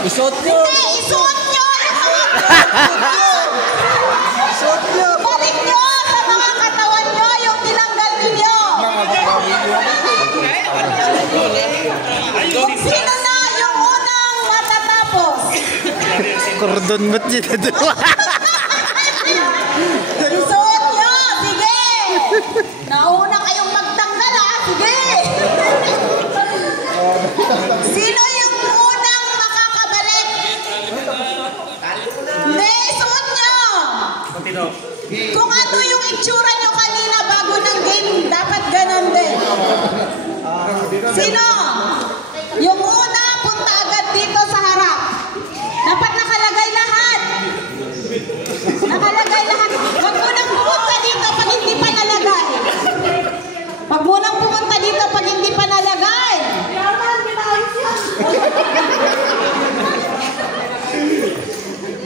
Isuot nyo! Hindi, isuot nyo! Isuot nyo! Balik nyo sa mga katawan nyo yung tinanggal ninyo! Sino na yung unang matatapos? Kordon mo't dito doon. Isuot nyo! Sige! Nauna kayong magtanggal ha! Sige! Sino yung unang makakabalik? Hindi, isuot nyo! Kung ano yung itsura nyo kanina bago ng game, dapat ganon din. Sino? Yung una, punta agad dito sa harap. Dapat nakalagay lahat. Nakalagay lahat. Huwag mo nang pumunta dito pag hindi pa nalagay. Huwag mo nang pumunta dito pag hindi pa nalagay.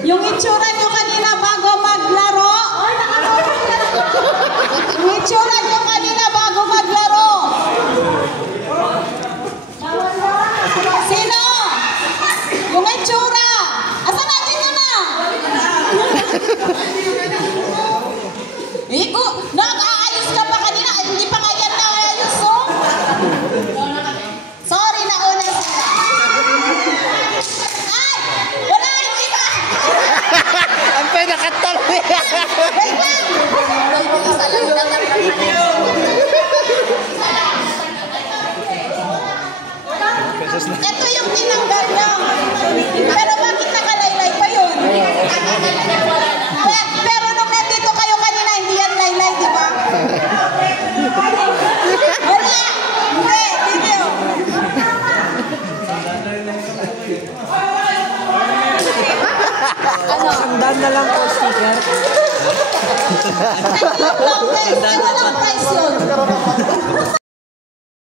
Yung itsura nyo kanina bago maglaro. Yung itsura nyo kanina bago maglaro. Sino? Yung itsura. Asan natin yun na? Iko, nag-aayos ka pa kanina. Ay, hindi pa nga yan naayos, oh. Sorry, nauna sila. Ay! Wala, hindi ba? Ang pinakatabi. Wait lang! Isa lang naman. Ito yung tinanggal na. Pero bakit nakalaylay pa yun? Pero nung nandito kayo kanina, hindi yan laylay, di ba? Wala! Hindi, video. Sandaan na lang po, sticker. Long beses.